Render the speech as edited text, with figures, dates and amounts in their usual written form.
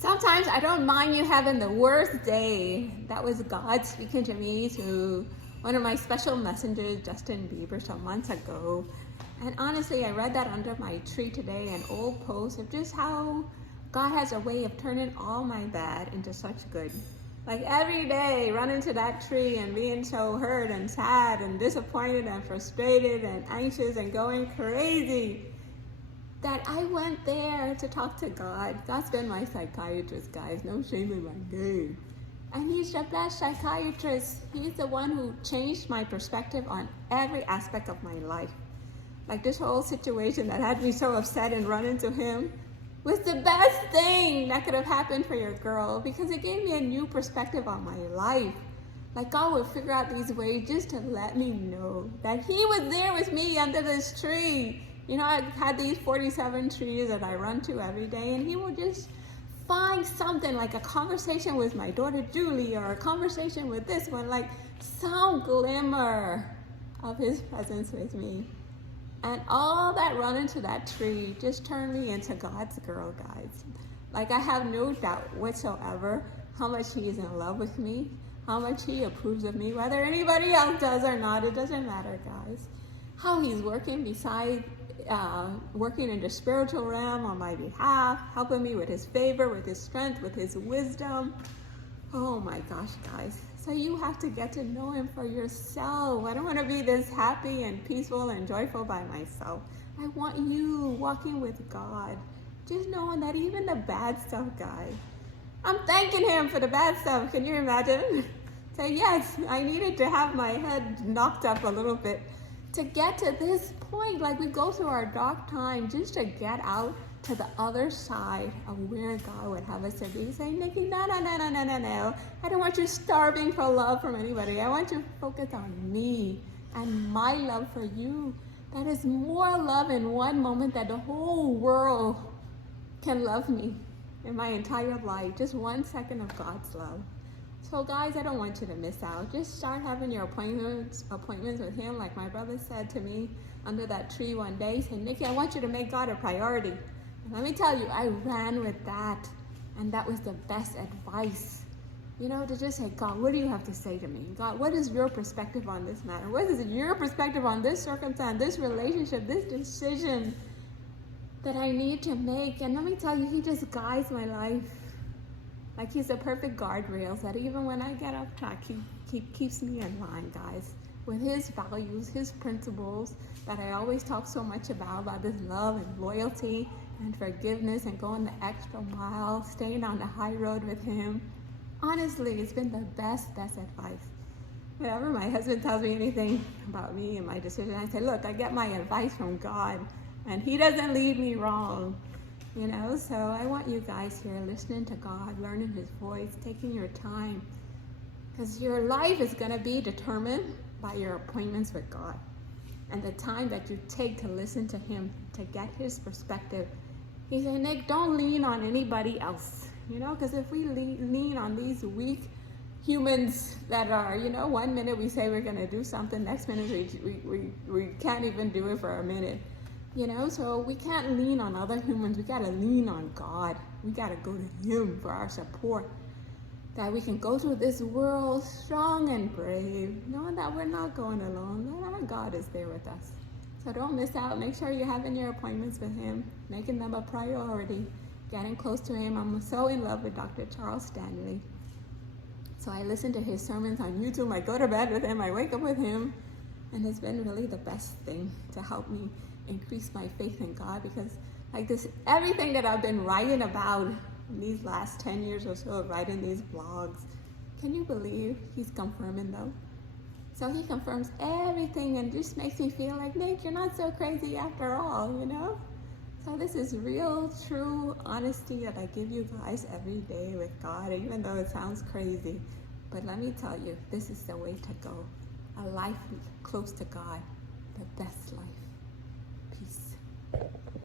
Sometimes I don't mind you having the worst day. That was God speaking to me through one of my special messengers, Justin Bieber, some months ago. And honestly, I read that under my tree today, an old post of just how God has a way of turning all my bad into such good. Like every day, running to that tree and being so hurt and sad and disappointed and frustrated and anxious and going crazy, that I went there to talk to God. God's been my psychiatrist, guys. No shame in my game. And he's the best psychiatrist. He's the one who changed my perspective on every aspect of my life. Like this whole situation that had me so upset and running to him was the best thing that could have happened for your girl, because it gave me a new perspective on my life. Like God would figure out these ways just to let me know that he was there with me under this tree. You know, I had these 47 trees that I run to every day, and he will just find something, like a conversation with my daughter Julie, or a conversation with this one, like some glimmer of his presence with me. And all that running to that tree just turned me into God's girl, guys. Like I have no doubt whatsoever how much he is in love with me, how much he approves of me, whether anybody else does or not, it doesn't matter, guys. How he's working working in the spiritual realm on my behalf, helping me with his favor, with his strength, with his wisdom. Oh my gosh, guys. So you have to get to know him for yourself. I don't want to be this happy and peaceful and joyful by myself. I want you walking with God, just knowing that even the bad stuff, guys, I'm thanking him for the bad stuff. Can you imagine? So yes, I needed to have my head knocked up a little bit to get to this point. Like we go through our dark time just to get out to the other side of where God would have us to be. Say, Nikki, no. I don't want you starving for love from anybody. I want you to focus on me and my love for you. That is more love in one moment that the whole world can love me in my entire life. Just 1 second of God's love. So guys, I don't want you to miss out. Just start having your appointments with him, like my brother said to me under that tree one day. He said, Nikki, I want you to make God a priority. And let me tell you, I ran with that. And that was the best advice. You know, to just say, God, what do you have to say to me? God, what is your perspective on this matter? What is your perspective on this circumstance, this relationship, this decision that I need to make? And let me tell you, he just guides my life. Like he's the perfect guardrails that even when I get off track, he keeps me in line, guys, with his values, his principles that I always talk so much about this love and loyalty and forgiveness and going the extra mile, staying on the high road with him. Honestly, it's been the best advice. Whenever my husband tells me anything about me and my decision, I say, look, I get my advice from God, and he doesn't lead me wrong. You know, so I want you guys here listening to God, learning his voice, taking your time, because your life is going to be determined by your appointments with God and the time that you take to listen to him, to get his perspective. He said, Nick, don't lean on anybody else, you know, because if we lean on these weak humans that are, you know, 1 minute we say we're going to do something, next minute we can't even do it for a minute. You know, so we can't lean on other humans. We got to lean on God. We got to go to him for our support. That we can go through this world strong and brave, knowing that we're not going alone, that our God is there with us. So don't miss out. Make sure you're having your appointments with him, making them a priority, getting close to him. I'm so in love with Dr. Charles Stanley. So I listen to his sermons on YouTube. I go to bed with him. I wake up with him. And it's been really the best thing to help me increase my faith in God, because like this, everything that I've been writing about in these last 10 years or so of writing these blogs, can you believe he's confirming though? So he confirms everything and just makes me feel like, Nick, you're not so crazy after all, you know? So this is real, true honesty that I give you guys every day with God, even though it sounds crazy. But let me tell you, this is the way to go. A life close to God, the best life.